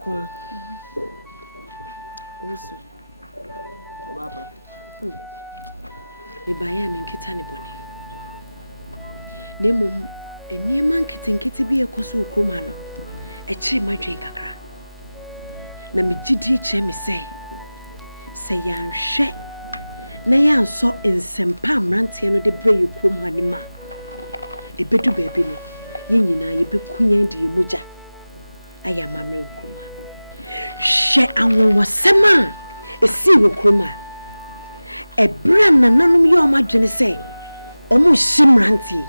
Wako. Also. Baba. Me buy am in kitani boni. Nemo eni man kiti bi ekoso kroma no. E chiri madwen kakra. Na me gidie che me say yanhwe na yanso ensempa mrantie no de brɛ krom ha ni ma. Ebedu baabi no. Yenyina yebekunya de yemoja. Aya mamre kroma. Hwe anwonwasema esi wo kroma. Ebram na nanom ye omadwene se omo himrantie.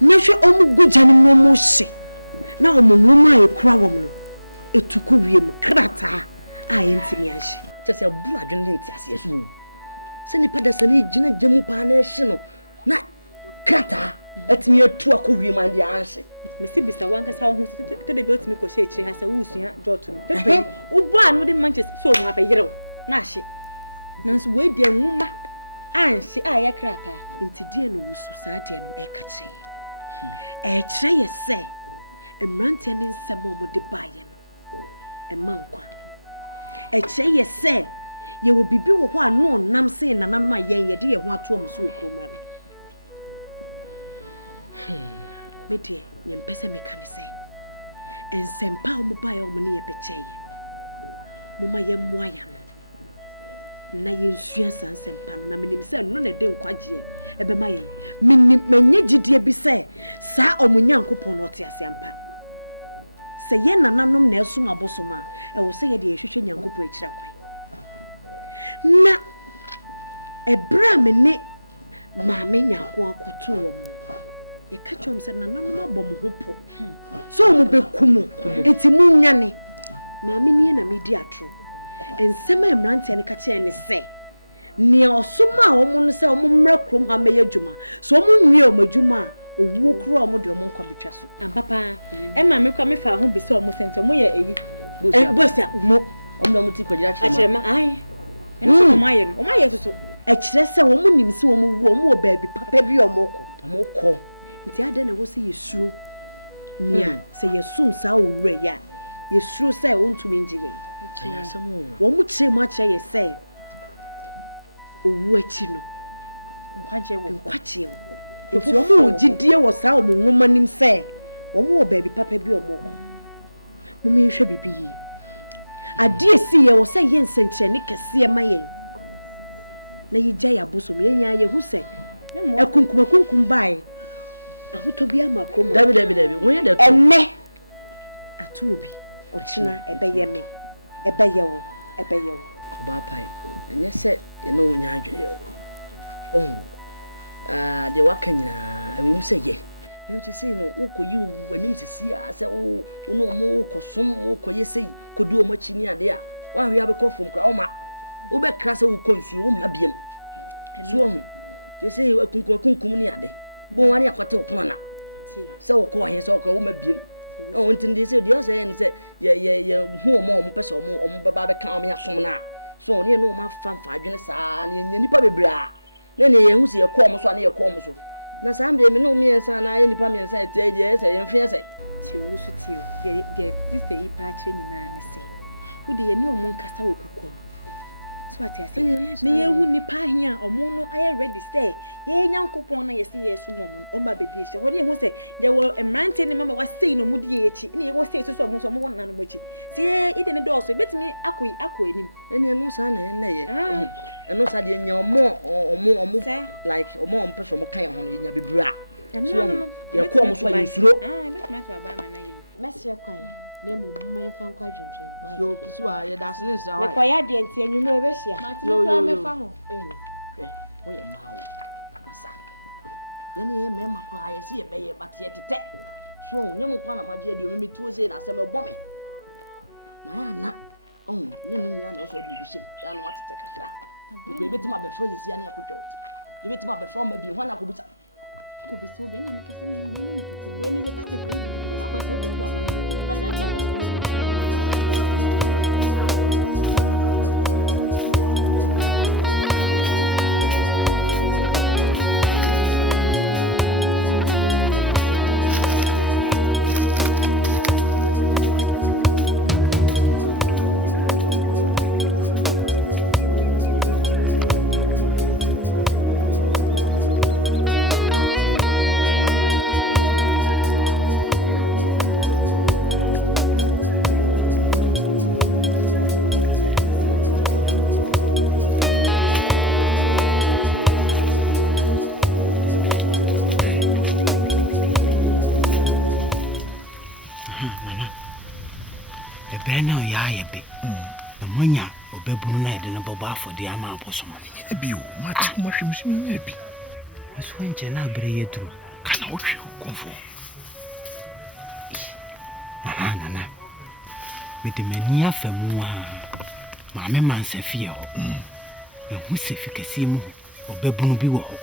Na hwe omo gujane no mo hye. Na omo nwoma ekura wom no. Etuko wiem krata a yentimi ahye. Chese buru adwene nti ase esu. Se nipa da sane gina gyamu pa na ehye no. Na krata atimi atu akowiem ande ahye. Mesi bisa wankasa wo hu to de bi otimi ko hye ekyire ha se wo sua jotu no. Pepe wo bo anu de Manchester so mu abeyere na ahye. Nanso we de nwuma anhye a ye krata. Nti die no wusu saa de no e ka kye. E kire ye se emrantie ne nsɛm omo de baaye no. E mankwa. E kire ye se ye wo bibi wo ho ano nam se nananom ayen ye de ye ho ato omo so okroma no. Me de ne mpese me ka ne se ensempa omo baaye omo ne ye bekyeye. Moma ye moaya no. Na yensua sansempa no na menim se no na de nkwagye ebe ma yen menye gidie bi se saa omunyankopon no te ase ampa se ye nananom na esum abosoma e wo se ye de ehwehwe nyankopon ekira kwan na ebra me ne maame nyako akoto wo mo ye ka chom se nananom abom ho po so mo bekumu enti munyane maame nie na medi atro ensema emrantie ne ka kye ne se ne osoma omo no se omo mmra krom ha meya dwuma so omo nwie omo dwuma owuo kro omo de omo nkwa betwa so Papa e ma me kwa me fa ho bi se omo sente omo ye eyi bosia mo omo ti kwaji achire ma ai eno so omo aye no omo aye so e kire se omo nim se omo wu omo wo baabi papa bi omo ko nti ade na wo se yesuo nia se yesum sa owure ya yesuo se ontumi ngiye wo mu kire mu akye ye se owu achi no nkwaje wo nti omo ogidie wo sa omo nwoma nim se omo wo baabi papa bi omo mo me hwe bibi yi ade esi ye wo se ye nsenkyere ne kese ma yen na yigya ya boso me nya ye hu se akunkum bai ahoto bi ama krom dabi wo ye da to enne atu obi ochina ebeye me ebeye wo oba pai enye se ye no nya adwene yo de wakanyina ewum se ye nti se no ukoyi wanim sisi a se wo no mo kosom wo koye sei kodu o machi ni ade a wa hwe abekofom kra o ma wo be kra se wo konsuo wo ma biem so ho de se akunkum ni ade bo wani akote okona na se wo ko ahen se wo ma biem o ntinde se de o se en se ye hu o mo pese o mo baba be kan o me asom na so ne no ma famfa adwene saa ne nya nipa bebra na ne ye hu se ye ko mo so na ye ko mo so na samde me no miensa na ye nipa miensa eteje se ye mfie se ti wo su ti o de sister yi pa kire nyina na se wo de ye ni omo nkasa wo kokko so ati ase ne ye hu nipa ahia omo no aye ready say ye nyankopon na ye se ye so momo o ma bedi se ho de hu se ye wo emrante ne mama wa sei no mu de ye echi ne ye wo sei so omo so omo wona no mo echi se ide ne do so betimi akọ enim ene no sa na na ye eno sa de nya omo like omo person mo kan ho no nya bebra so ye ko omo so ye suro betimi to aba ma na ye mesia kwan na mo mma yɛfa nkwa dwendwen yo kisi wa ye da sene sra wa me koya de nti anwumre be hia yo me fa ho wo ye ma wo masa ye ne ye me ma ko aye si ye be ye bate ye tete so nyem kwa na maje de o me tuo se na se me bɔ me na ya na ne nya na so di bishim ya no atete kakra ko betima be froze si ani akotwa oti ye betima be from bi ho na ko buta ko be so be na me ka se ni ko we ne ka se be na ko se ko aba ni Obebunu na de no baba for the ama aposomo. Ebi o, mati mo hwemsumi ebi. Eso nche na bere yedru. Kana wo hwe konfo. Nana. Mede mani afamu a. Maame mansafie ho. Ehu sefikasi mu obebunu bi wo ho.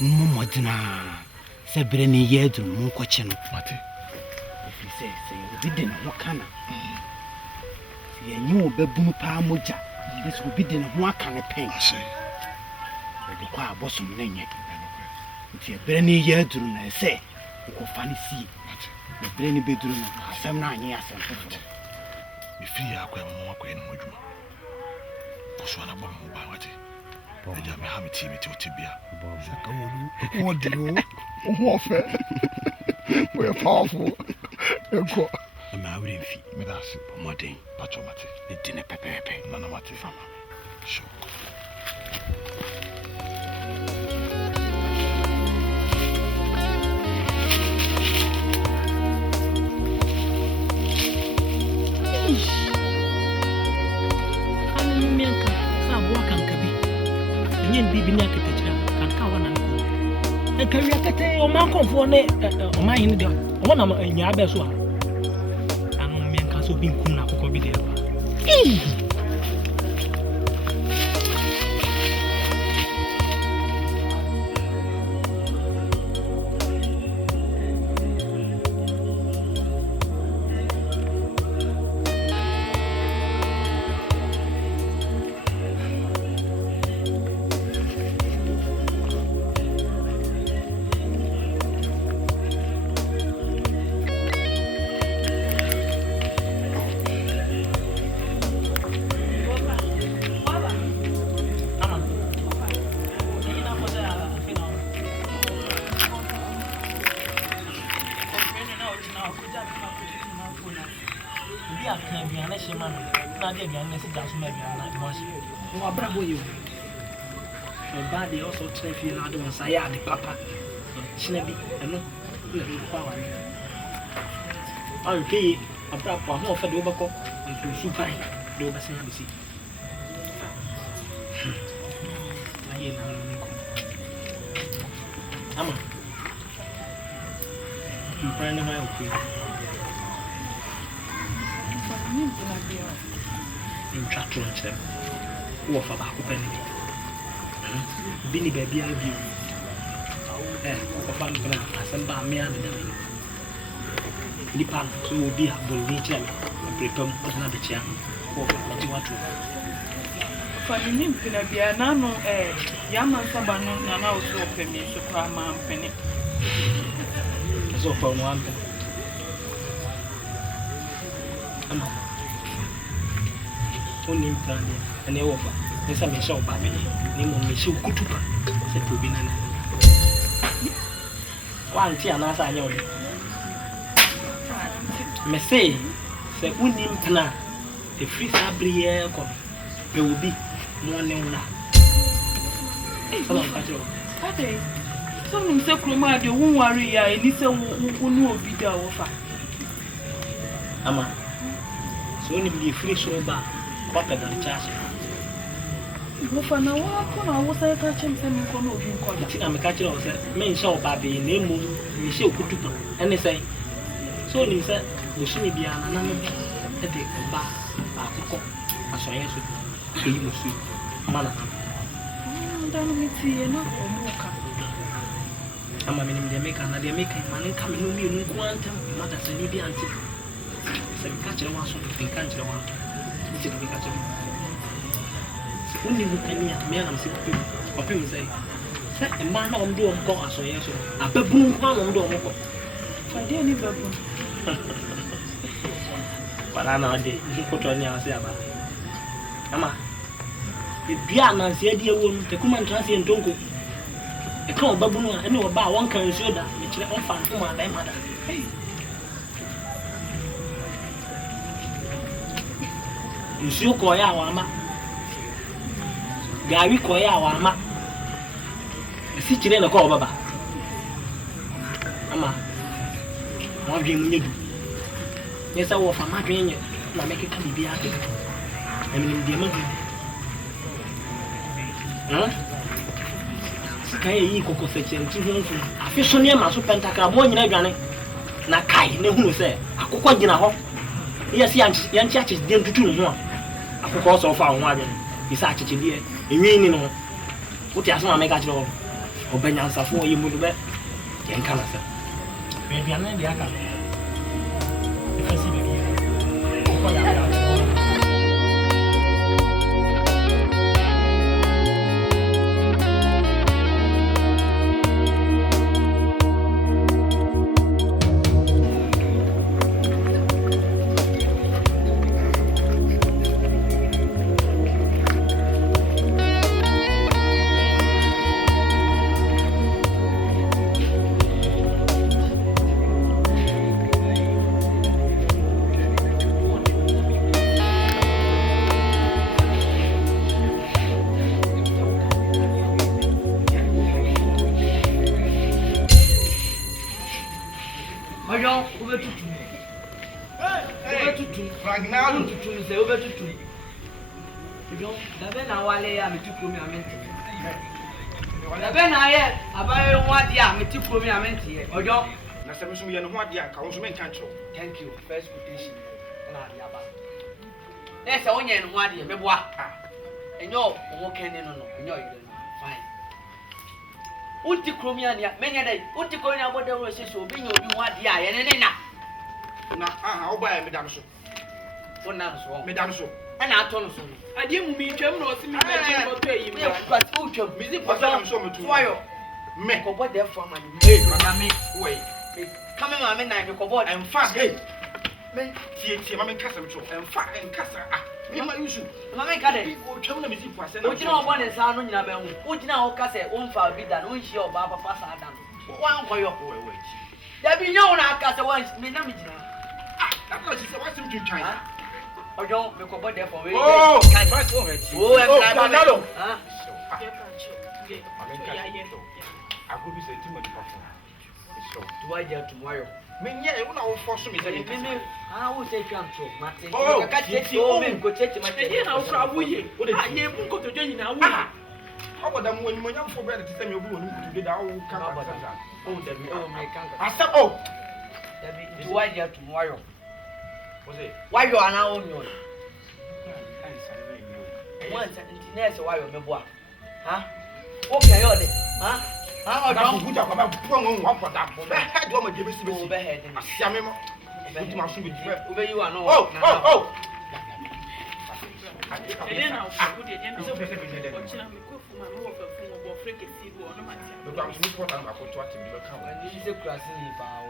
Mmomodena se bere ne yedru mu nkoche no. Mati. Ofise se bi de no kana. Yenyu obebunu pa moja. Eso bi de no aka ne pen. De kwa abosom na nye. Nti bere ne yedru na se ko fa ne si. Na bere ne bedru no asem na anye asem fofo. Mi fi akwa mo akwa no adwuma. Koso na bom mo ba wate. Ja me ha me ti otibia. Saka wo. What do you? Wo fe. We are powerful. Eko. Ma awre mfi. Me da se. Modern. Pacho mate. Ne tine pepepe. Nana mate fama. Sure. Career kate o man konfo ne o man hin de o na nya be so anu me nka so bi nkum na kokko bi de Body also traffic and I don't say the papa. Snabby, and no power. Okay, a proper more for the overcoat and to super the oversensi. I'm a friend of my okay. You try to lunch them. Who of a back of enemy. Bini baby I view. Fun plan, some bar me and the pan, so will be a bonita, prepare another chair. What you want to? Funny name, be a nano, Yaman Sabano, and also penny, so come on penny. So for one. Only plan and over. There's a mission, baby. Name me so good to said to be none. One tea and as I know. Me say, Unim Pana, the free sabrier, there will be no name now. Something so chroma, you won't worry, I listen who will be there over. Ama, so only be free so bad, what than charge. Mufana wako na wosa kache msemi mkono uvinkoda. Tina mekache ose me sha obabe na emu me sha okutupa. Ene sai. So ni se bosumi bia na me bi e de ba akoko asoye so. Eyi musu. Mana. Ndano miti na omuka. Ama me ni de meka na de meka ma nka me no mi nu kwanta ma da sani bi anti. Se mekache wa so de nkache wa. Ti de mekache. When you look at me, I'm saying, what you say? A man on door and go as I so. A baboon on door. I didn't baboon. But I know you put on your say about. Ama, the Diana said, dear woman, the command transient don't go. A call baboon, I know about one can show that it's on fun for my mother. You should call our mamma. Gary koya awama. Si chire na ko baba. Ama. Mo dwe mu nyedu. Yesa wo fa ma dwen nye na make ka bibia ake. I mean, the money. Huh? Sky yi koko section ti ho fu. Afi so ne ma so pentakra mo nyina dwane. Na kai ne hu se akokọ gina ho. Yes yan churches dem tutu no ho. Akokọ so fa ho ade. Isa chichi die. Enwi ni no. Wo ti aso na make achiro. Obanyansafo yi mu do be. Yan kana se. Baby anan dia ka. Kasi baby. Ko ya. Ojo, na se me so ye no ho ade anka wo so me nka cho. Thank you. First quotation. Na ade aba. Na se onye no ho ade me boa. Enyo owo ken ni no no. Enyo yire no. Fine. Unti kromia ni menya dai. Unti kromia boda wo se so obi nya obi ho ade a ye ne na. Na aha wo ba ya me dam so. Wona no so. Me dam so. Ana ato no so. Ade mu mi twam na o si mi ba to yi mi. But o twam. Music for am so me tu. Wayo. Me ko boda for man. Hey, mama wait. Come on, I'm not going to I'm fast. Hey, man, see, I'm in Cassam. I'm fast and Cassa. Me, my usual. Mamma got it. Tell them it's person. What you know, one is our own Yaman. What you know, Cassa, own for a bit and we show Baba Passa down. One for your boy. There be no one at Cassa once, me, no, I thought she said, what's him to China? Or don't make a body for me. Oh, I fight for it. Oh, I could be saying too much. Do I get tomorrow? Men, yeah, when I will force me, I will take control. Martin, oh, I can't take you home. Go take my Again, I'll travel here. What is I am go to join now? How about them when you young for better to tell me to get out? Oh, I said, oh, do I get tomorrow? Was it? Why you are now on your once and next while you're boy? Huh? Okay, you're there. Huh? I don't put up about one for that. I don't give us overhead. I see a memo. Where you are no. Oh. And then I'll put it in the watching and cook for my move of a freak sea or no matter. Look, I'm supposed to have to watch him. This is a classy bow.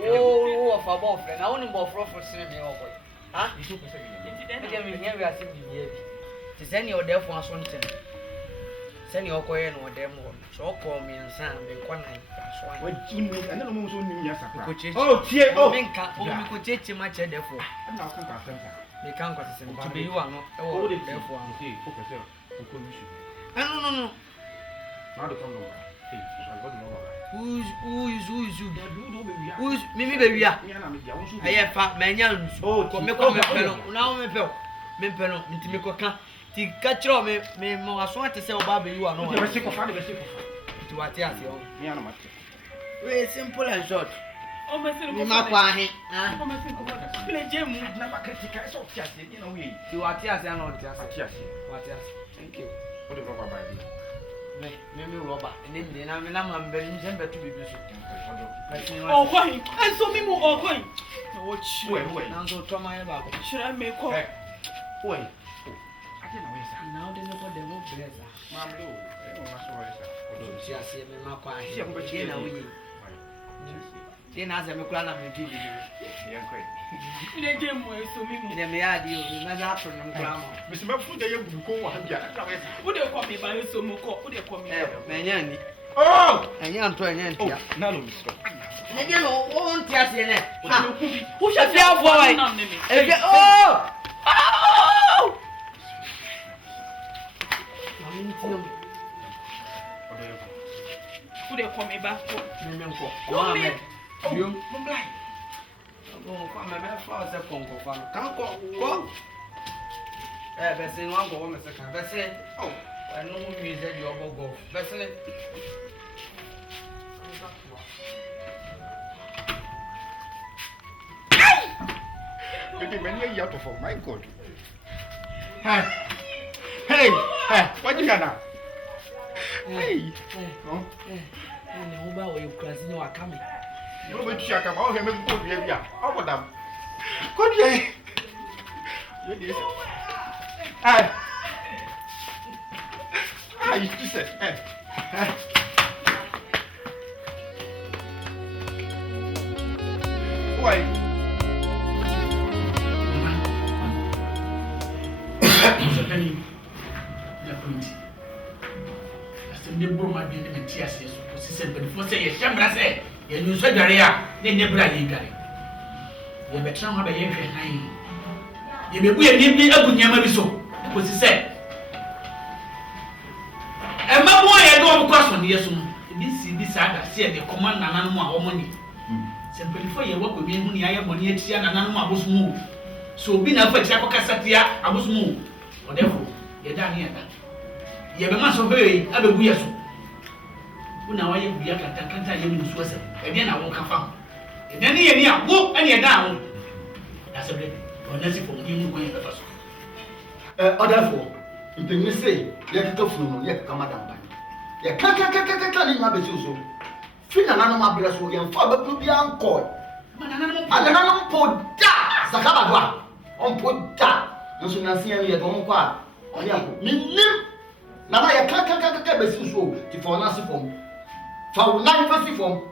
Oh, of above, and I only more for seeing me over. Huh? Here we are seeing the to send your death for something. Send your coin or demo. So call me and Sam, and one night. When you know, and no one knew yes. Oh, dear, oh, we could take too much at the phone. And now can't ask them. They can't got to be one. Oh, therefore, no. Now to come over. Who's Mimi baby? I have fat man. Oh, come now, me pelo, Mimiko. The catch of me more as want to sell Bobby. You are not sick of father to what you are. Very simple and short. Oh, my son, my quiet. Play Jim, never critical. So, yes, you know, we to what yes, and not just yes. What yes, thank you. What a rubber by Maybe rubber, and then I'm very December to be busy. Oh, why? I saw me more going. What should so try my about? Should I make call? Wait. Now they know what they want to do. Mamma, she has seen my quiet. Then as I'm a clan of the Jim was so mean. Then may I do another from grammar. Miss Murphy, they go on. Would they call me by so much? Would they call me? Manyan. Oh, and young to an end. None of this. And you know, won't tell you who shall be our boy? Oh! Who they call me back to? You go from my flowers at Congo farm. Can't go. Bese no go wo me se kan. Bese. Oh. No me say you go. Bese. Many out of my God. Hey, what you got now? Hey, no, no, about you crossing your coming. You will check about him. Good behavior. How about them? Good day. You said, why? Penny, la pointy. As the neighbor might be in the tears, so before say, Shamra say, you said, they never are you. You better have a young hang. You may be a good yammer so, was he said. And my boy, I go across on the soon. This I say the command and animal money. Simply before you work with me, when I have money, and an animal was moved. So, being a Casatia, I was moved. Therefore, you're done here. You have a mass of very other weird. Now I am the other can't you in Swiss. Again, I won't come. And then here, walk and you're down. That's a bit. Unless you forgive me when you're first. Therefore, if you say, let it off from yet come down. You can't my business. Feel an animal breast will your father could be uncle. And an animal put that. Sakaba on put that. No sooner see any at home. Now I can't business to for us from. For 9 from.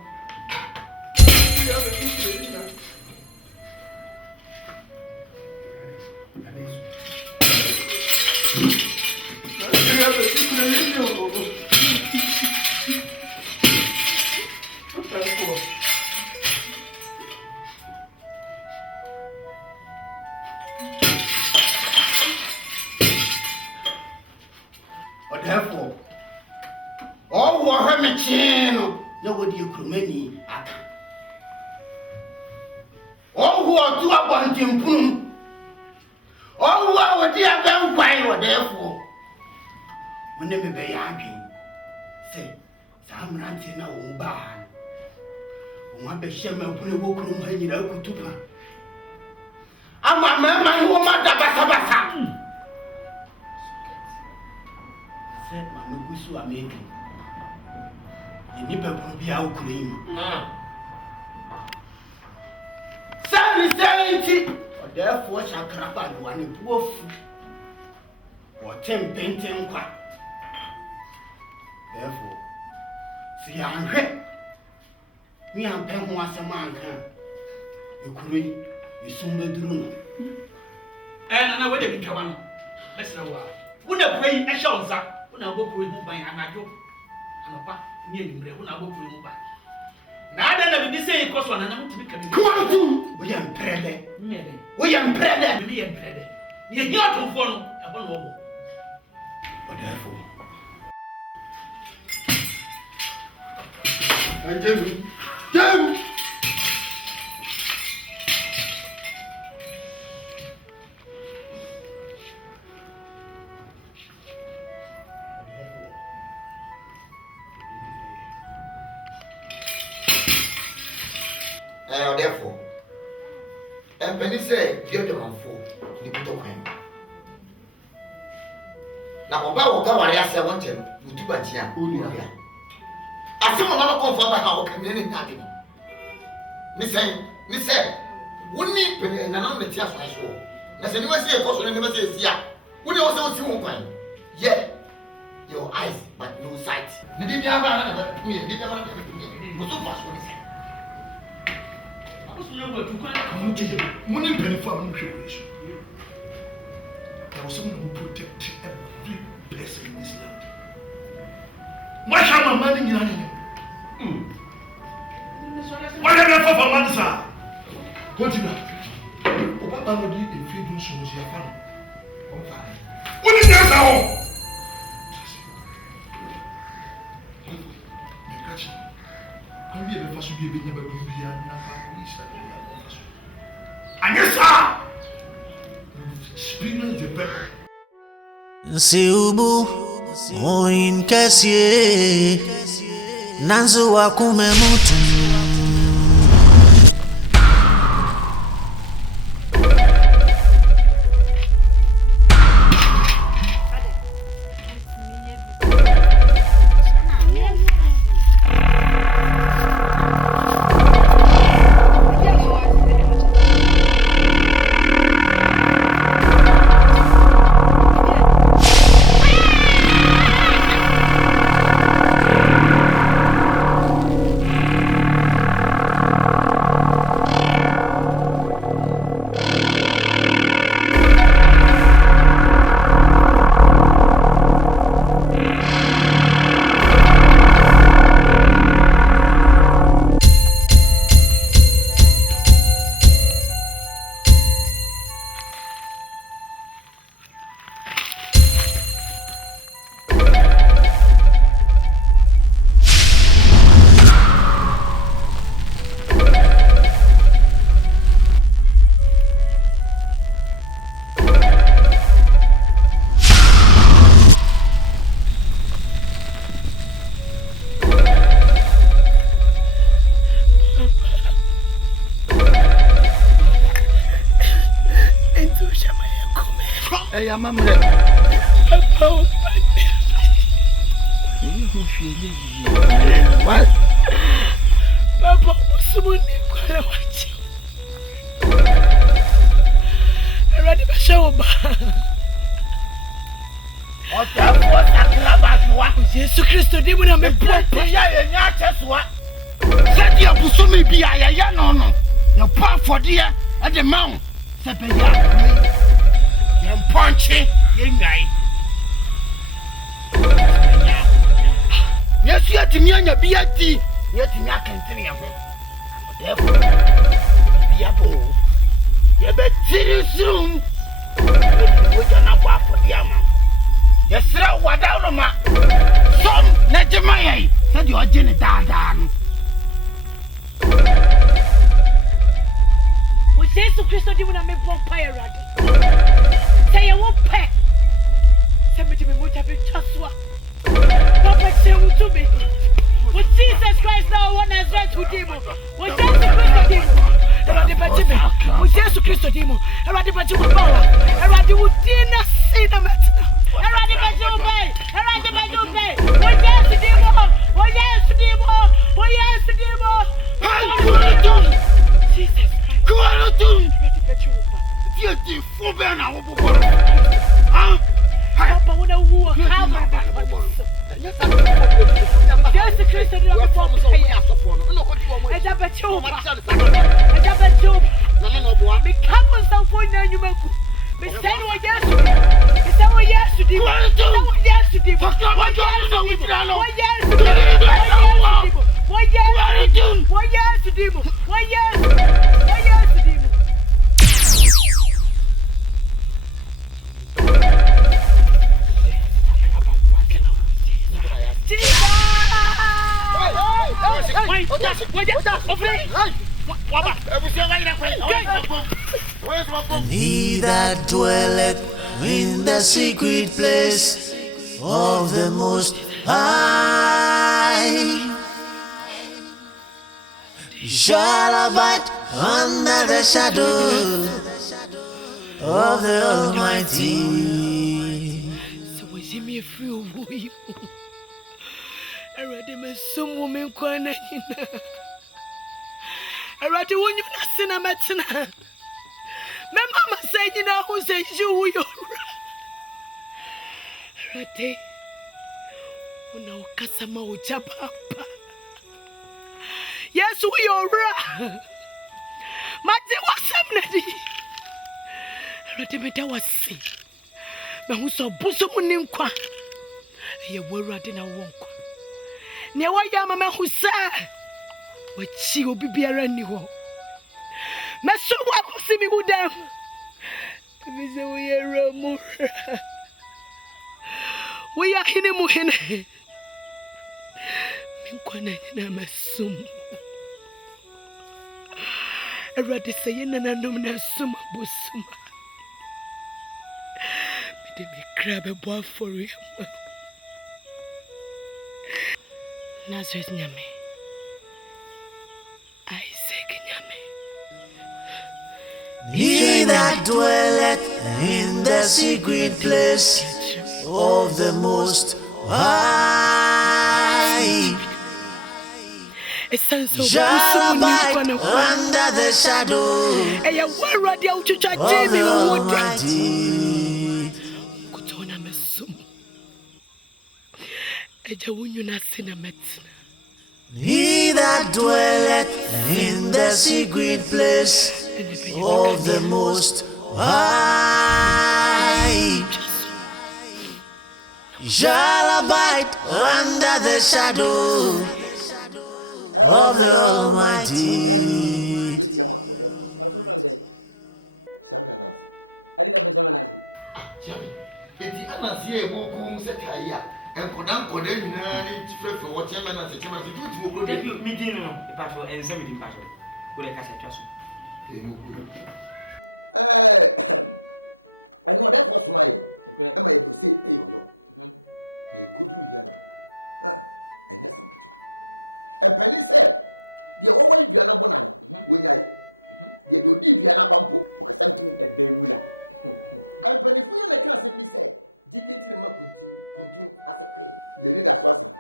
Therefore, all who are me chino, nobody you could many AKAN. All who are too abundant pum, all who are dear Ben Quire, therefore, when they be arguing, say, some ranting now won't ban. One be shaman put a walk room hanging in Kutupa. I'm a man who want the Basabasa. Said my Nugusu are making. You never be out cream. Sanity, or therefore shall crap at one poor food or 10 painting quite. Therefore, see, I'm ready. Me and Pen was a man can. You could you soon be doing. And I will be one. Let's know why. Would have prayed a shoulder. When I go with you by an adjo and a pack near him, when I go with you by. Now then, I will say, because one and I'm to be coming. Kumawood, we am pregnant. We am pregnant. We am pregnant. You're not to follow upon over. But therefore, and Jim. Therefore, and when he said, you're the one for the put of him. Now, about what I want him, you do but yeah, I saw another confirm by how community. Miss said, wouldn't it be an anonymous tears I saw? As anyone say, of course, when never says, yeah, would you also see one coin? Yeah, your eyes, but no sight. Did you have me? Did you have me? So fast what he said. Money penny for creation. There was someone who protected every person in this land. Why have my money in your what have I for man, sir? Continue. What are you doing in feeding shows your family? What is that all? I'm here to be never be and yes, sir, experience the better. Nsiubu oin kesie nanzu wakume mutu Hey, I'm a what? Papa, someone quite watch you. I read the show. What that was a club as what? Jesus Christ, demon, I'm a black. Yeah, just what? Said you to me be a no. Your part for dear at the mount. Yan punchy, guy. Yes, yet to me and your BIT, yet me I continue. Therefore, be a fool. You bet serious room. You cannot walk for the amount. Yes, sir, what out of my son, let your my said you are Jenny down. Jesus Christ, demon, I'm a vampire. Say, I won't pay. Send me to me, what have you just what? What say to me? What Jesus Christ now one has read to demon? What Jesus Christ demon? What Jesus Christ demon? I read the Bible. I read the Udina Cinnamon. I read the Bible. I read the Bible. What Jesus demon? What Jesus demon? What Jesus demon? Jesus. Go on, Tumm. You did for Ben. Papa, when I walk, how Jesus Christ, I don't want to pay us. I have a tube. I have a tube. No, boy. Me come on some point now, you make. Me say what yes. Me say what yes to do. What yes to do. What yes to do. What yes to do. What yes to do. What yes to do. What yes to do. And he that dwelleth in the secret place of the Most High shall abide under the shadow of the Almighty. So was he me free boy? I read him as some woman corner. I read the one you not seen a matina. My mama said, you know, who said you were your Rate. Una Casama Ujapa. Yes, we are right. Mate was somebody. Ratimeta was sick. But who saw Busum in Qua? You were riding a wonk. Near what Yamama who said, what she will be beer anywhere. Master, what will see me go down? We are in a motion. I'm a sum. I rather say, and I know summa bosom. Me grab a boy for you. Nazareth Nyame. Isaac Nyame. He that dwelleth in the secret place of the Most High shall abide under the shadow of the Almighty. He that dwelleth in the secret place of the Most High shall abide under the shadow of the Almighty. And Kodan, for what chairman as a chairman to go to meeting and some meeting battle with a cassette. I know that was my. Am I able to say, hey, yo, hey, good to hear. And that's some picture. And Penny said, the always be an abonnement when I did you leave Yana Bampo or something a berula. And Penny Fuyan, I can't simply say. Didn't continue as a queen. You did as well.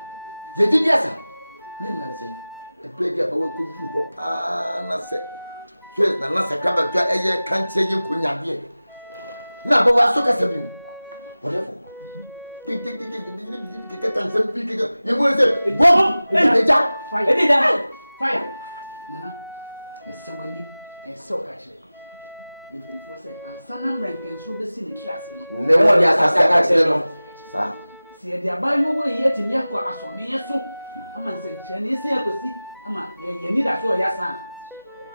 You did yes, sir. Men say, a baby about could you hope? I said, first, the Nasa Cabba can't say you couldn't have yet. Now, but what's so cassabin? Whatever. You will say, Boom! Fire! Fire! Nana, Miss Somebody, and so catching. Before say, and some rank and so the city class. Never just as I said, sir. See, the Bible here to Miyako as for me, so I'm a Chinese, I could see. You need a so yes, sir.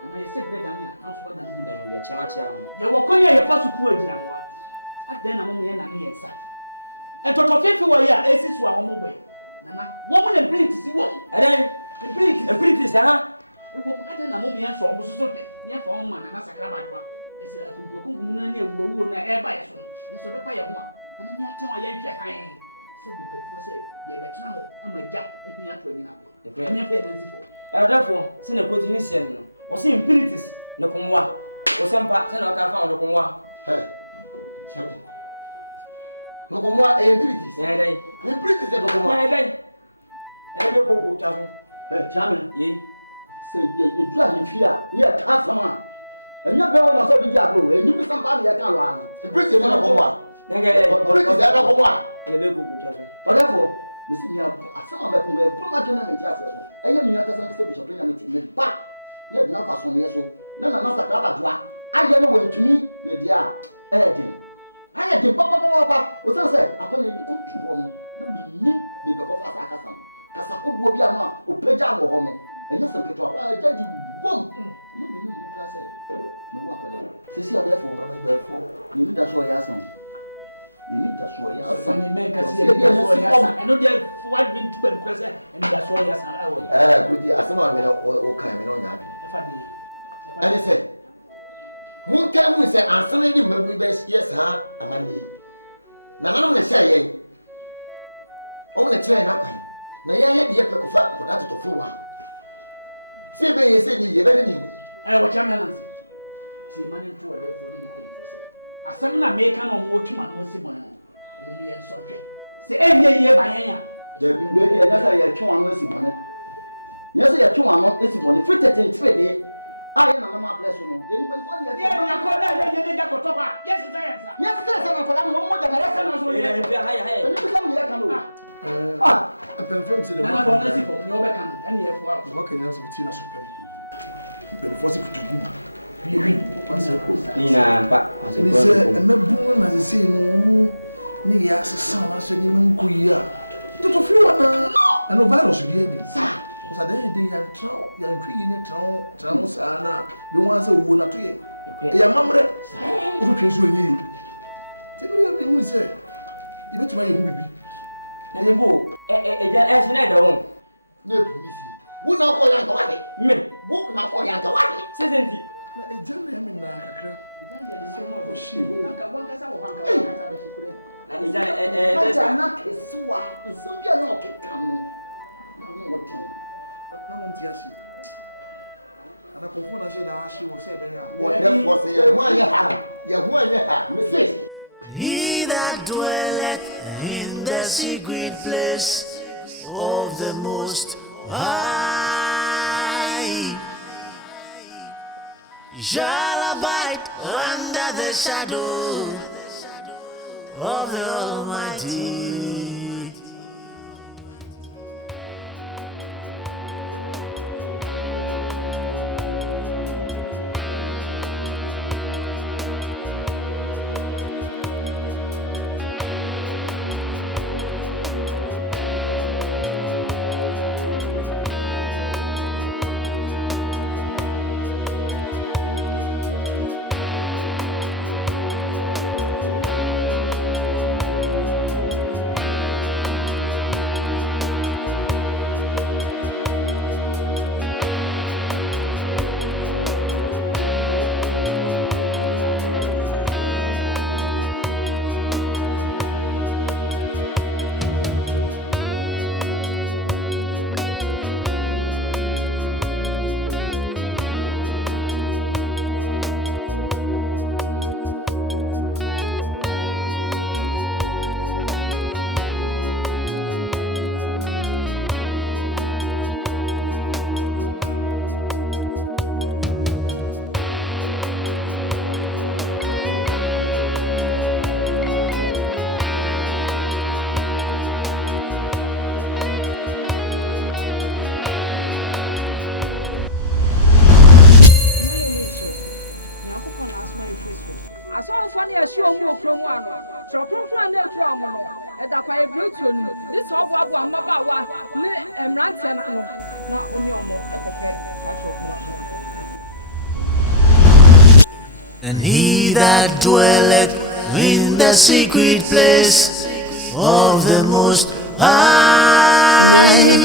And I said, Bredania, not what I'm doing. You were calling your first poor dinner. At then I'm only an answer. And to fulfill what you are, as is one mobile. Nana, woman and print is one. And then the print is, huh? I don't know, me and so, so near for man and as a crab. It's a good who na air by so. And so, by your one. And then I tell my young high. Said the before say, yeah, but now I'm a jack if you are 20 up. The premier parents for. Therefore, send a continuation or see impurities, no Kumawood, or some parts and I found no Kumawood. Hey, Champion. No Kumawood impurities. Impurities, the Kumawood. And we go to Hey, Champion, ye say, you drive in fear, yeah, customer. And you're going to be Diablo, and you be somebody I can't run. The British is not Kumawood. British is not Kumawood. And the baby will tell you. But therefore, we see me as some of them will promote them in Texas. I am here to say, Bishop Meeting, but yet not as one year so. None of us are Kabadwa. I am away to me, Media, Eddie. I had the Papa, was I said, upon a good to one, no me, because of Akasan. Kasaku will be a man who pay down or honor. And yes, I tell you, boom. No one. Cecilia, therefore, you need to show your son. You need to show your son. I know they're what been to be present, and that's why yes, I will. Good, as someone will come in on that. And he said, one time we say, and suddenly we best, yes, huh? And I need. Now, I'm going to say, I'm going to try now. Now, you had the epic of that for that to feel one. See, you say, you're very new. I watch your man. See, money to a left for the night. As some American on watching my most money, only a subject. Say, every year by year. There be ready, and that's how you're 2 hours money. Yes, you're 2 hours money. 50 trade. I am a bless you. Anybody for you? Yes, yes, I'm for that one more than I reckon. I'm confirmed to the one for your back and here for working as a teen as a but the first to do. Nina, but as a boom as I say, no, Nia, son, I said, Kuya. Don't feel and no virus be any. Was a day they are trout, young tree in a town, Sana, the ones who won at you. A mamma, who pays you need. Tell me what you say. You bet my young baby. And the book, as an adult. No, who not call Yanko? Me, book not call Yanko. Says Na ejana emi na kakra. Ko shi ho. Aka wankasa wo wankasa be shikure. Na ejana desa na kesuwa. Nsambia na okeka no. Na no wote. Na mo ntia shi. Ana konfo na she da shi wo se be ya. Wo dey force ye ho anye ha. Ye ho anye ha. Message. He that dwelleth in the secret place of the Most High shall abide under the shadow of the Almighty. Aso funny as you mo promo ano. So promo na tro mo no. E da kwa ebretu no. This obo abo amaba wa ne emrante na no. Na oni omo ekope ka tro mo. And he that dwelleth in the secret place of the Most High.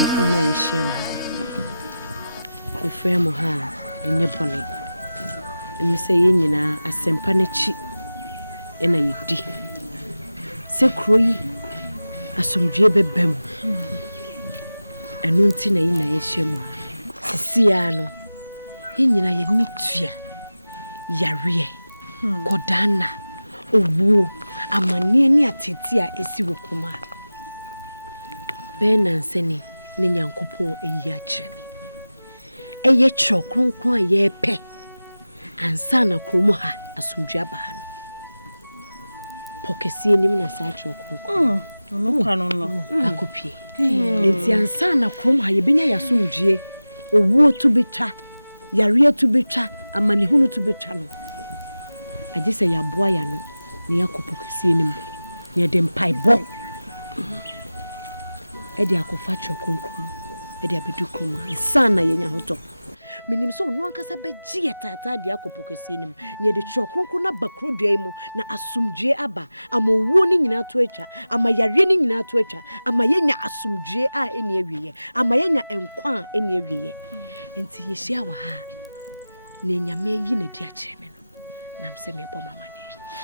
Me say nyina asempa na chi na yedi se kroyi asomdwe bebam enu nti na yi na ye hyemu sisia no nyina ye nitua yare kodana owu amane ni ateti a esi wokuma be nansani ne nyankopon eyi a kyeremi eye kyerokronkron a ye pe ansana kromo ha asomdwa ba no pokesi enim na sa kyerokronkron no kwano no akopie nti ansana kromo ha ye benya yasomdwe owu to betwa yare to betwa amanehunu to betwa no agese ya boa ya no ne yakopokesi enim ne de mpaibo edi akofa kyerokronkron edi abedu kromo ansana ye nya hoto minim so no ankasa beji yetata dia kopokesi nim ne de chokronko na bakrodua mu na asumdwe aba ama owo ni nyina to atwa ama yare ni nyina to atwa ama yenya asumdwe a eni awiye ama yenya enkwa a eni awiye enti yehia wa ha ne nyame yi na dia kyereme no nam se me bo mama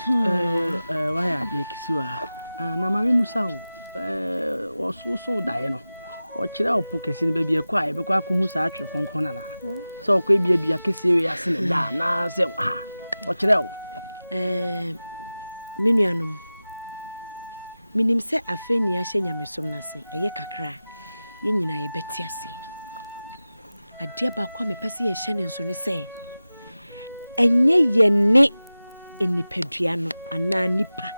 ne wa ya de kisiwa na mama musa o so dae no o kira opokesi ni ba bi ekwa e be kwa ko hu sa atwe konkon na so ko bia bia kesi we ase ne da na se wa o kira o menuanom minim se afeni a hye nyamesom na se eye kakra ye nyina ye beti ase ade ba kwa me pese ye hye ne nso ne se enye ye ne enipadua no ana nipa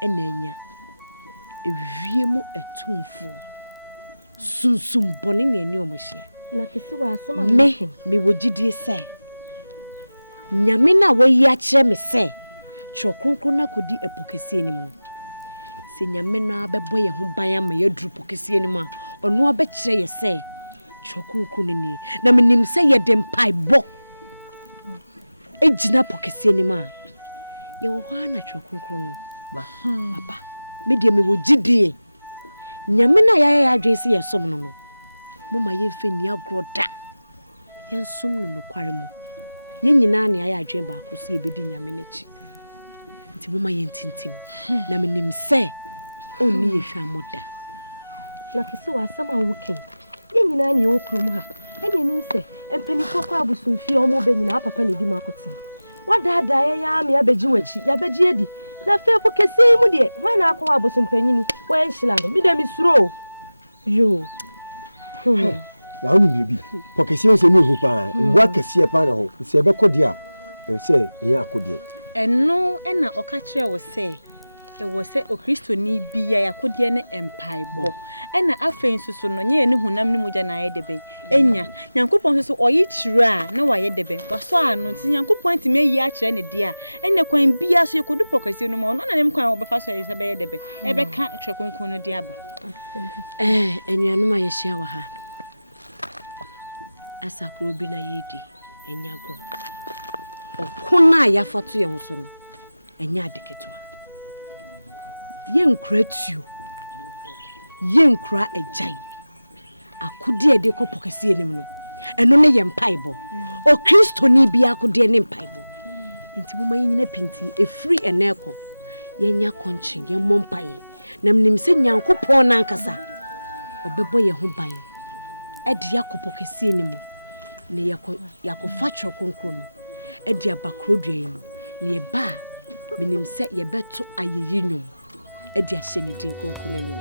enanya ewiemu etumfo sunsum boni ne ani omohia na kesi wa asema me wogidie se nyame na wayi a kire me se chokronkron na kodi epokesi anim no se nyame na abebo ye ho ban ama ye duru pokesi anim a ono abekire ye se chokronkron ni na menim se ye de mpaibo ejina pokesi anim a ye wo ha na chokronkron ba baba me de me wogidie nyame na ya adwese ye som no mama ye feni agroda ye som no kware mu Ye nyina ne aye adwen ba ko so ye bedi nyame n'echi. Nti moma ye ntintim. Na menim se oni ye hwa moda. Na kesi wa asama wuken. Ye nyina ne ye okrum ha. E de nim se empanifo kwa abusumfie omo be nyina papa ne di makotin. Wada ya me abeji wachi ya beji edi. Na fe po kesi mu de hwa na akwa abusumpanyini wa enhila no bi de mi suro. Yo. Na oni bibi. Po kesi se mi hu pa. Mwa kesi pa na ho. Se be kodi a. Se eya akodi. Eno na oka kire wo se ewo se okristo ni bia yakode ne empaibo ena afei nsusu no nye ne hunam ne mogya na ayedebe enya nyankopon nsusu oyi kire a na wayedebe waso anu nti nyankopon ti meyi a kire ne dia ena kwan bia so yekodu pokasi no ma no na nem kwan obefa so yesa be yedebe ebe ka twekonkon no dia ba enuanu ma ye hia wa ha asakro bi na yedi enya gro okuna ya foto ye hoso no enya adeketwa yenkura tuo yenkura agyan akode de kopokese enim no eno ne ye mpaibo o kristo ni bia akode ne mpaibo nti moma nyina pinti efri eneko yenya konchin ye mompaye na mnim se nyankopon na nkasa obebo ye ho ban ede yakopokese enim ne yakofa twokonkro no ede abakrodua enim ne ba minim se ye beto ayeyi nyum edi aseni din konkon ni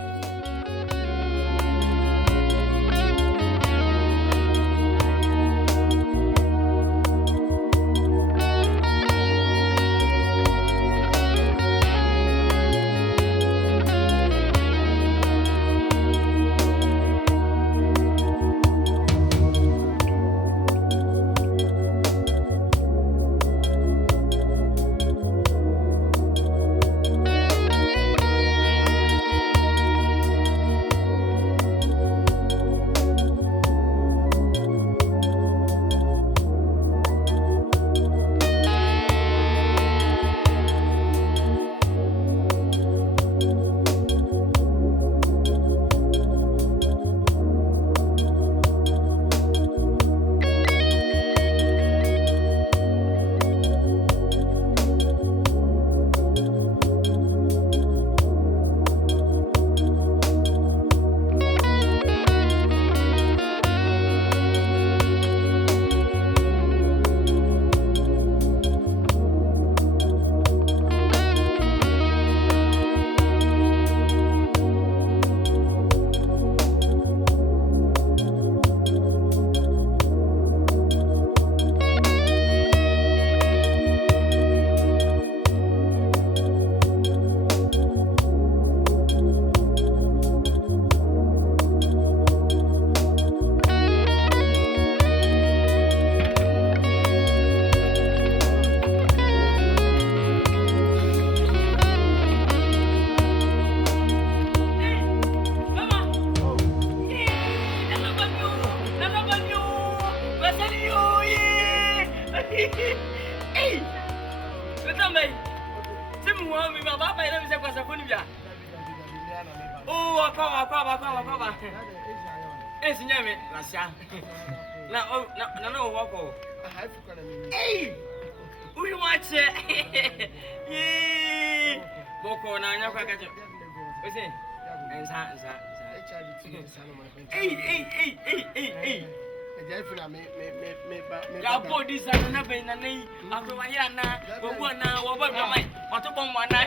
Ya body sa na be na nei akwa ya na ogwo na wo ba mai wato bon wa na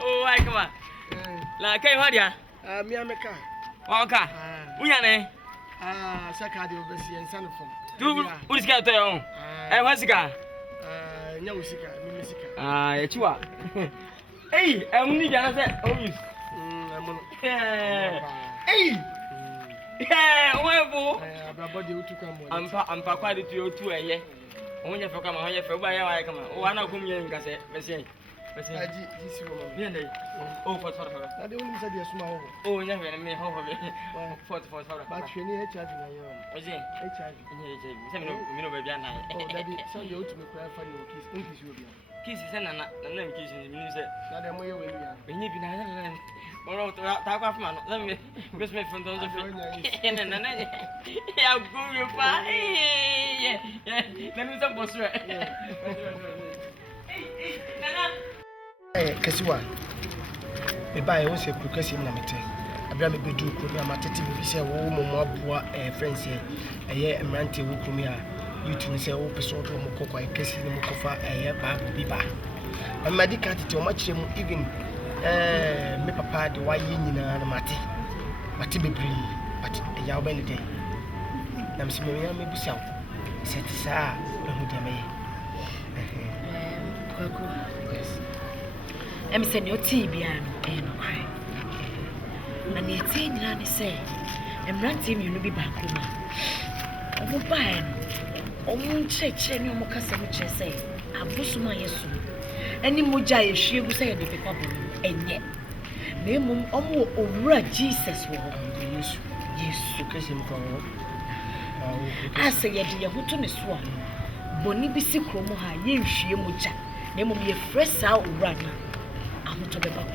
oh ai kama la kai ho dia mi ameka wa ka unya ne saka de obesi ensan fom du usika to yo wasika nya usika mi sika ya chiwa ni jana se owis amono webu ababode utuka mo ampa kwa de tu otu eye omunya fe kama hoye fe ba ya wa kama o wana kum ye nkase bese aji jisiro mo ni ndai o fot na de woni se de suma ho o nya fe me ho be fot ba twene e charge na yo oje e charge se me no be bia na o daddy sande otu me kwa fa ni kiss kiss yo bia kiss se na kiss ni mi se na de mo ye we bia enyi bi na na oro bro, ta kwa fuma no. Let me go me from those of it. No. Ya go you pa. Yeah. Let me some boss right. Kesiwa. Me buy you say progressive na mete. Abia me bedu program atete bi say wo mo aboa friends here. Eye emrante wo kumi a youth ni say wo person do mo kokwa kesi ni mo kofa ba biba. Amadi ka tete o ma kire mu even me papa de wa yi nyina na mate bebre but ya wo ben dey. Na me me ya me busa wo. Se ti sa me hu de me. I'm saying your tea behind and cry. And you're saying, I say, and run team you will be back home. I will buy or won't check any more custom which I say. I was my yes. Any more giant she will say a difficult and yet. Name over Jesus will use yes, because him for I say, yet you put on a swan. Bonnie be sick, Moha, you she mucha. Name will be a fresh out running. To the back.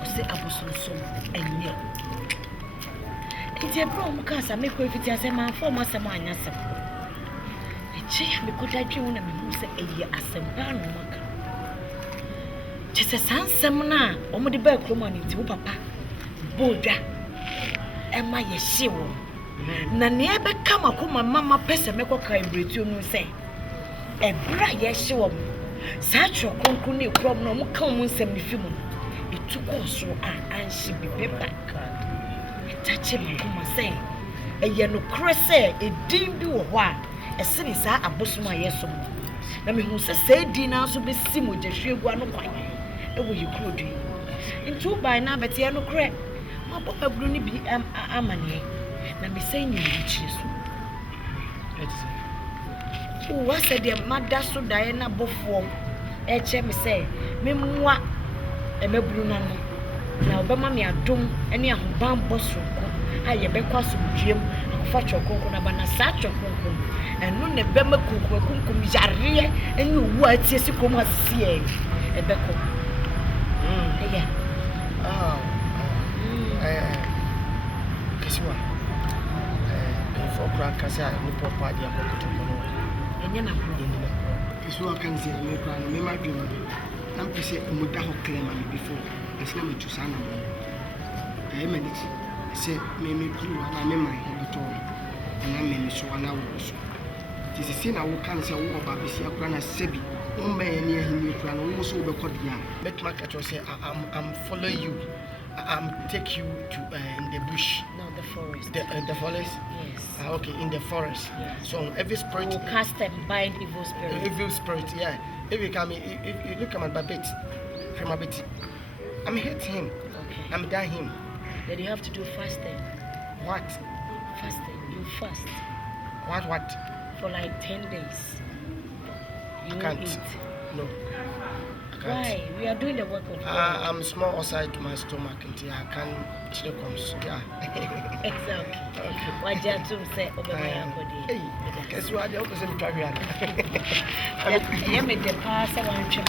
I say I was so and yet. It's a problem because I make with as a man for my man. A chair because I do want to say a year as a man. Just a son, seminar, on the back room into papa. Boda. Am I a shiwo? Naniaba come up my mamma person make a kind of you say. A bright yes, shiwo. Such a concrete problem come 70 it took us and she be paper. Touching my say, a yellow cressy, a dim do a while, as soon as I boss my yes. I mean, who say dinner so be similar to she one quite. And will you could do? In 2 by now, but I no crack. My papa will be amany. Let me say, you riches. Who said your mother so Diana before? Me say, me moi, and me Brunano. Now, Bama me a doom, any a bam boss from I have a cross of Jim, fetch your coconut, and a satch of cocoa, and no ne Bema cocoa, Jaria, and you white yes, you come as see a beco. Yeah. Guess what? For crackers, I will pop party and you're not. So I can say, me my dream. I'm to say, I'm with that claim before. I say, I'm to Sana. I am it. Say, me crew, I memory at all. And I mean, so an hour or so. It is a sin I will cancel about this year, Grana Sebi. One man near him, you can also be caught young. Make market or say, I'm following you. I'm take you to in the bush. No, the forest. The forest? Yes. Okay, in the forest. Yes. So every spirit will cast and bind evil spirit. Evil spirit, yeah. If you come, if you look at my bit, from a bit, I'm hit him. Okay. I'm down him. Then you have to do fasting. What? Fasting. You fast. What? For like 10 days. You I can't. Eat. No. Why? We are doing the work of God. I'm small outside my stomach until I can't chill comes. Yeah. Exactly. Okay. Why Jatum say over my uncle? Hey, guess what? The opposite career. I made the pass one trip.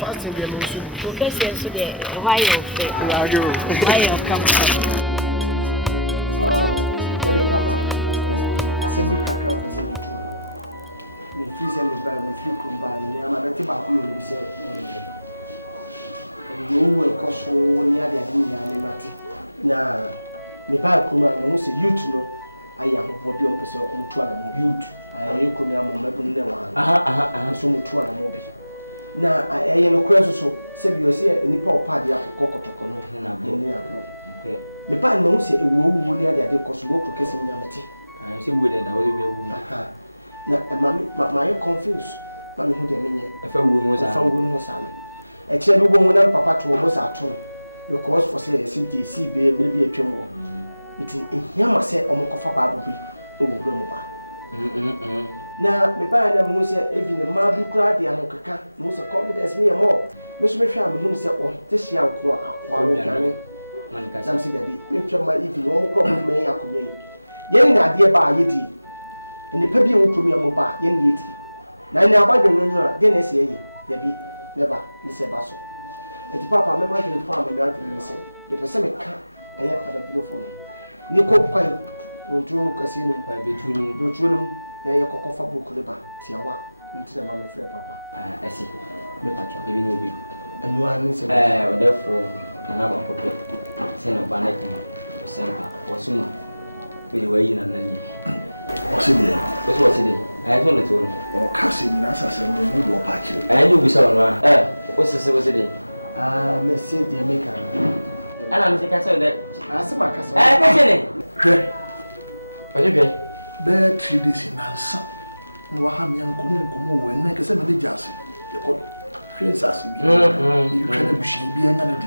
Fasting the emotion. Because you're so there. Why you fit? Why you come from? Papa. I said, we can't come. Me free send me buy me few come buy me am abeti ba ko me say you will cost so near the admin me mate na me buy ko me no say youth no aya ho bi on pese on to ana mo youth aya ko me am mo mabun ne wa so mo to ana mo bi na aya no kura so se bi o say nipa opa de akokotoko no na ni abro me buy no say ewo near the admin cost wo ko kesi nyamate say wo de da wo be wo na my confused mami hu de menye afa wo mu sa e kire bi bo na papa to bo sa to because for say simti si be me bi atwam wo nti ehia ma say omokofa babu bi o wo bro mu ba na me ba na mu say evi ne ma bi kura de anokaka mu say confidence me mo me so me hwa me hu say o te hia nko akwa wo dwane man ka sam se de bi me hwa ma evi no mo kro me akonya ye na ade ba ayedi and the baby will come here mobile, yen yeti. Now, abandon you, then I say, Yabi, never, Miss Basso. enti papa me ma dwene fa me me adwene se me pese me ka eya ababilo fo no ni ko kwa ontru kasi no kwa betu no na ye kokofa book le ba tiawa nti ma me frɛ papa asi me patro ebi no obi anu ani se therefore na ba kope se no ba na kan sempa wasuma be wayi na nani wasidi wasidi so no to o kasi ni na sasa me ni do pa kire do bi so no wasidi me se de me ka ana me se ka so de asema ka so ka chene hwe hwe be 3 days in answer no wa ha me nkomo we na ke se me jase e ko hwe sasa bi you can be shi bi anya na de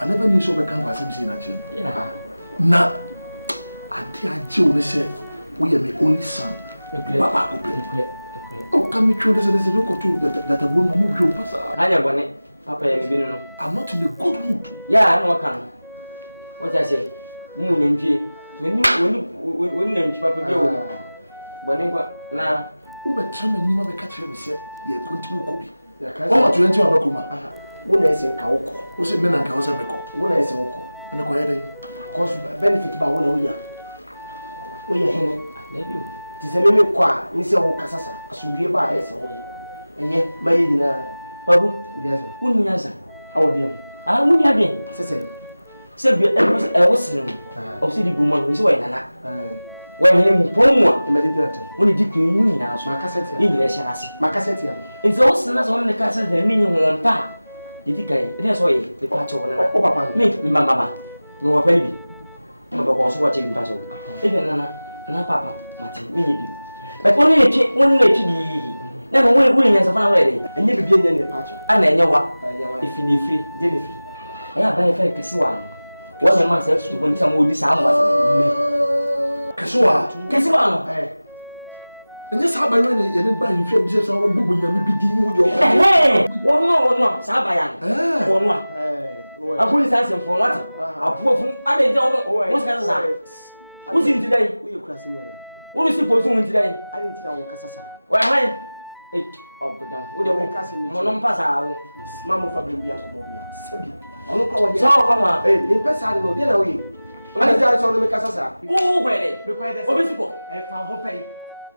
I never knew so be kan kwasem si na chim na ade aje o ne se we are my only son baba ko pe o ka me tro de se do ko to that a woman mu bi o pasa anya bone papa ya bi no I'm not in a good mood yeah no kan what I say mu nyempie woni nyempie papa bi o bone kwa na wo be trama ni ma be ka kire me se ye kontimu ko bi o ma to yenti ma ba ko ma wo na ese nka woko wo se me na nka wo se me ko wo na ese woko me ko yede cause benefit ba wo na wo ya hene na bi ti se me kwa ni se wo kasasa asumdue ba ese wo ye ma ye nyina babu yes wo nya za awo dem wo nya bi se bi wo se no o se di bu ma no se wo nana wa hene mu pomu a me de data wo ni di ku nyu nyina so makaseti ya ni hye nase makaseti ya nti wo se na so ne ka se da mi nyi ho pa didi kai ene so ye de pa cho na o papa me mama no wa pa ni bi ma ba ko so wa che bi pa cho e be na papa mati mi ni bi e ko ni etwi di na mo we nya sa fa na we de enye bi enya ne pa cho ana enye wa ifi ni free de ni free e ya ba e fa kesi wa wo ne ma se su ko ntia mo di sa mo sa me kesi wa no enye sa ba we ne ye ne ba yin fi bi se so wo bubu nya mi bi di mu de o wo no sa ba ya wo no a police answer for what abuofu ade je wo ska sa wo sin ti dai wo yekura sinya na wo si police wo ti dai ade ti na wo kasasa wa hai obodan wo de mo no pasa wo mama fa bimbi akomo bia sabi ono kwa wo so kama ni pesa ade no de na wo yi ade ja so no me kasasa wo kwere me kwere obi sipo fa ho pay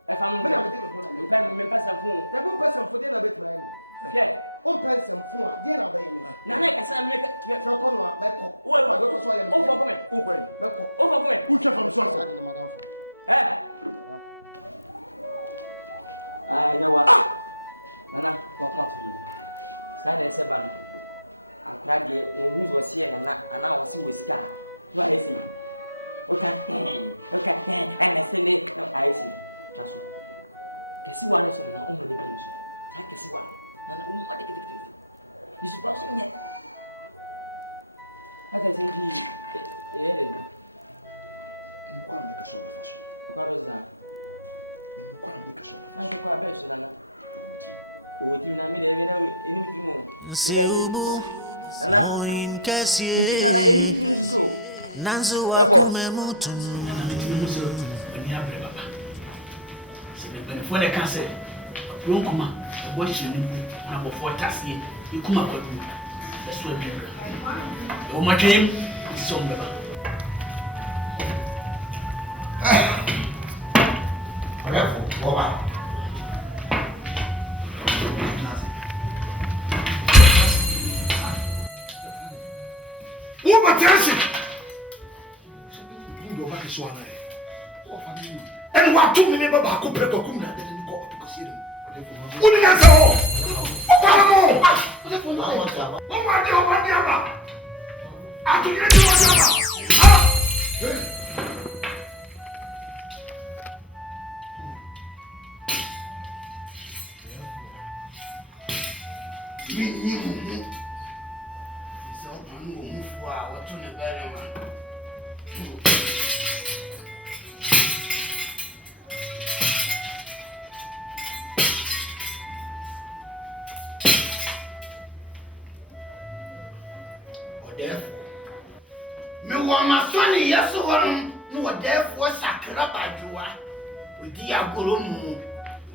e fa mo me na me de me ho na me pesa fun da ko pesa fun de na betima ni yeah o pesa fun a de na ba yi ni na na ka sa me ka fa ko no ba ko wo ba do ko so ya me o fa ko me o ko ni ba ko o fa ko me u che fam so ade na madam fo nyawa nana kwa kuma to yi sa na ese ban akra de wo hu wo se na ana wo se wo sika wa ese okay ana se ne no aisi taso kesi wa ne so na o mo ne bi so ta kesi wa nana o mo de kete yisu pa so nye hata se ji ere nkwa ne ka so ba fa so kwa beza nkwa ne ka so ba fa kwa be so nana o ti na mi de be na eni mi mo Siubu Soin Kasie nana eni mi so Nanzo wa kumemutu for the cancer Wakoma watch you na before tasie Kumawood that's what we my dream is on the and what to me never back up to come na de ko to kasi dem uni na so o kwa mo o ma de o ba de aba a to ni de o aba ni so panu o mu fu a o to ne ba na ma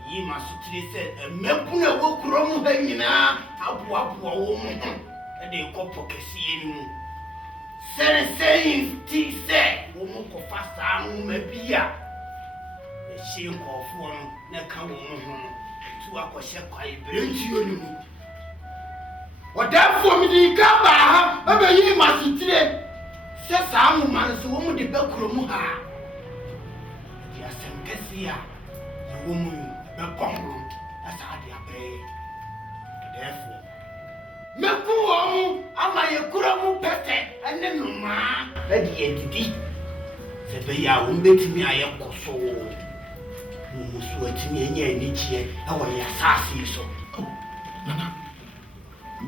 yi masutire se mepuna wo kurom ha nyina aboaboa wo mu e de kopo kesi ni mu sere saying ti se wo mu ko fasa anu mabia e shi nkofo no na ka wo mu ho tu akɔhye kwae brentio ni mu wadafo mi di ka ba ha ba yi masutire se sa anu man so wo mu de ba kurom ha ya semkesi ya wo mu be kom asade abre therefore me ku wo ama ye kura mu pete ene no ma e di edidi se be ya wo betimi aye koso wo mu so atimi enya ani kie e wo ya sase so nana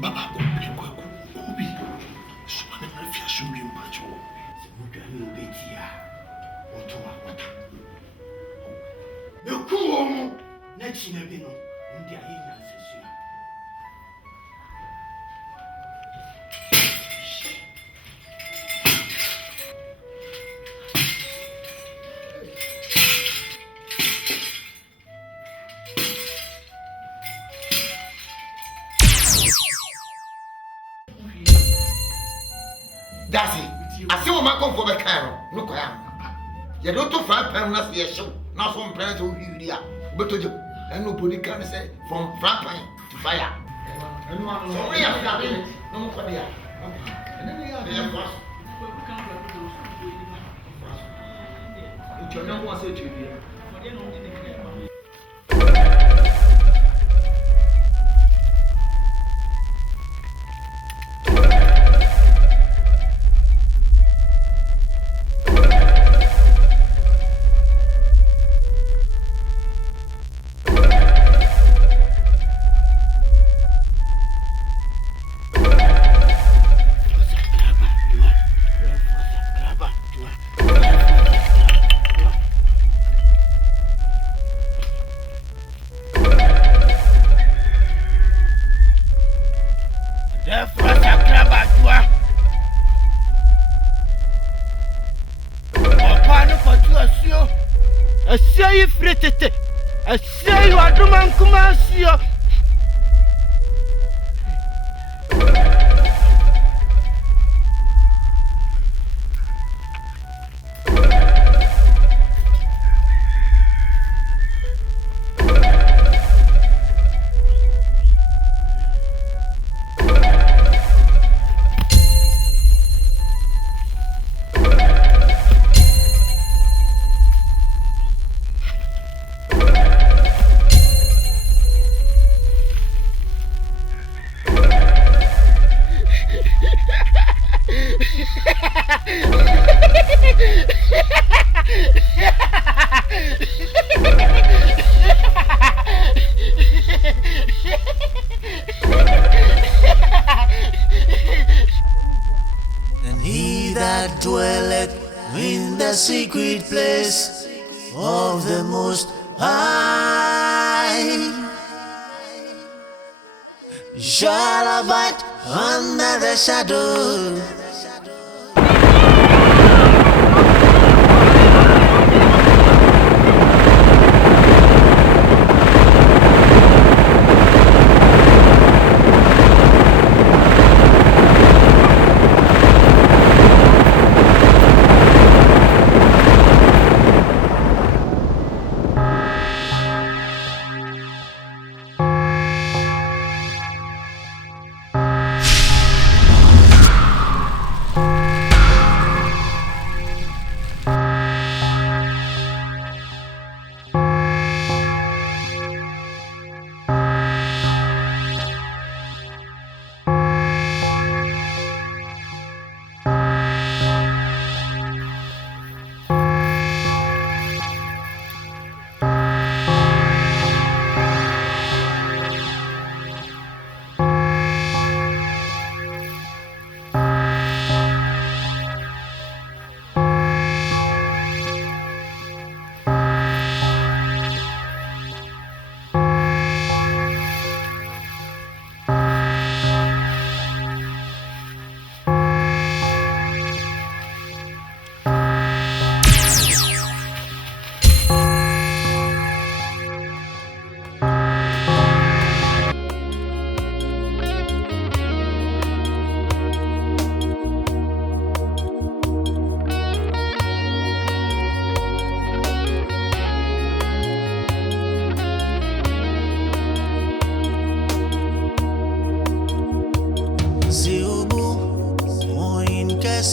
baba ko ble ko obi so na me fi asu bi mbacho se mu dwa mi obetia wo to wa wata me ku wo na china bi no ndi aye nyansesua Dasi, asi o ma kon fo be kan no kwa ya. Ye do to fra pan na se ye show. Na so mpran so wiwiri a. Betojo. And nobody can say from front line to fire. So we are having no more there.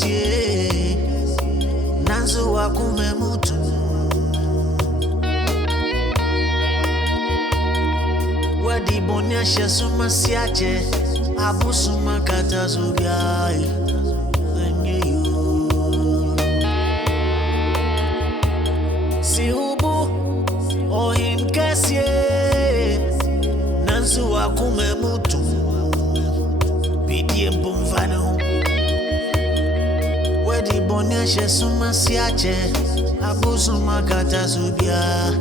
kesie nanzo wakume mutu wadi bonyashe suma siache abusuma katazo biaye si hubu ohin kesie nanzo wakume mutu bidie mbumvano wedi bonyashe suma siache abusuma katazo biaye